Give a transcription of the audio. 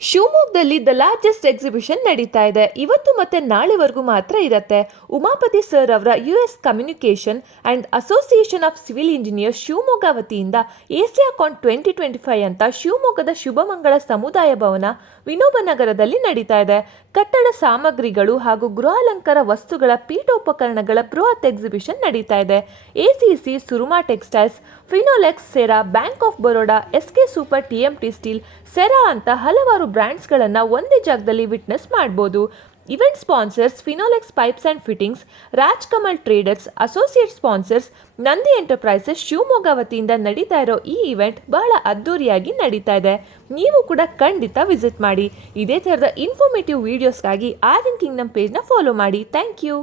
ಶಿವಮೊಗ್ಗದಲ್ಲಿ the largest exhibition ನಡೀತಾ ಇದೆ. ಇವತ್ತು ಮತ್ತೆ ನಾಳೆವರೆಗೂ ಮಾತ್ರ ಇರುತ್ತೆ. ಉಮಾಪತಿ ಸರ್ ಅವರ US communication and association of civil engineers Shivamogga ವತಿಯಿಂದ ಏಸಿಯಾಕಾನ್ 2025 ಅಂತ ಶಿವಮೊಗ್ಗದ ಶುಭಮಂಗಳ ಸಮುದಾಯ ಭವನ ವಿನೋಬ ನಗರದಲ್ಲಿ ನಡೀತಾ ಇದೆ. ಕಟ್ಟಡ ಸಾಮಗ್ರಿಗಳು ಹಾಗೂ ಗೃಹಾಲಂಕಾರ ವಸ್ತುಗಳ ಪೀಠೋಪಕರಣಗಳ ಬೃಹತ್ ಎಕ್ಸಿಬಿಷನ್ ನಡೀತಾ ಇದೆ. ACC, Suruma textiles, Finolex, Cera, bank of Baroda, SK super, TMT steel, Cera ಅಂತ ಹಲವಾರು ಬ್ರ್ಯಾಂಡ್ಸ್ಗಳನ್ನು ಒಂದೇ ಜಾಗದಲ್ಲಿ ವಿಟ್ನೆಸ್ ಮಾಡಬಹುದು. Event sponsors Finolex pipes and fittings, Raj Kamal traders, associate sponsors Nandi enterprises. Shivamogga ವತಿಯಿಂದ ನಡೀತಾ ಇರೋ ಈ ಇವೆಂಟ್ ಬಹಳ ಅದ್ದೂರಿಯಾಗಿ ನಡೀತಾ ಇದೆ. ನೀವು ಕೂಡ ಖಂಡಿತ ವಿಸಿಟ್ ಮಾಡಿ. ಇದೇ ಥರದ ಇನ್ಫಾರ್ಮೇಟಿವ್ ವಿಡಿಯೋಸ್ಗಾಗಿ ಆರ್ಯನ್ ಕಿಂಗ್ಡಮ್ ಪೇಜ್ನ ಫಾಲೋ ಮಾಡಿ. Thank you.